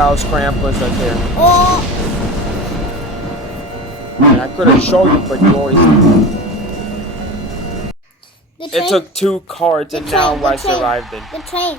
that was Krampus right there. Oh, And I couldn't show you, but you always. the train. It took 2 cards, and now I survived it. The train.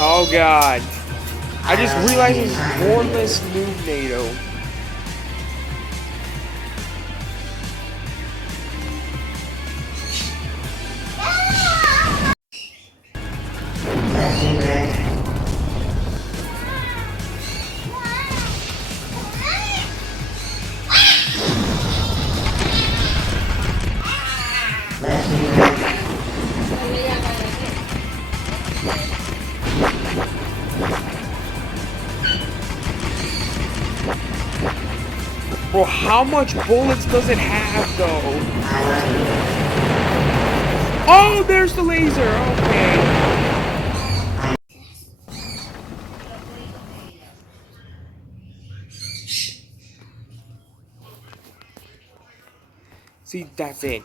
Oh god. I just realized it's Warless Noob NATO. Bro, how much bullets does it have, though? Oh, there's the laser. Okay. See, that's it.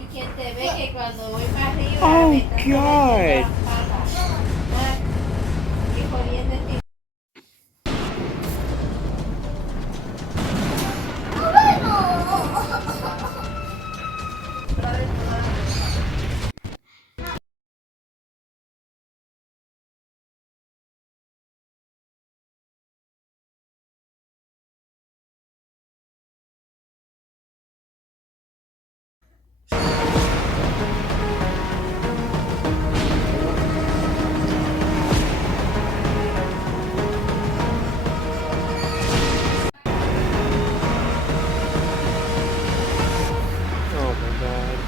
Y quien te ve que cuando voy para arriba, Oh, me está God. y jodiendo este. Oh my god.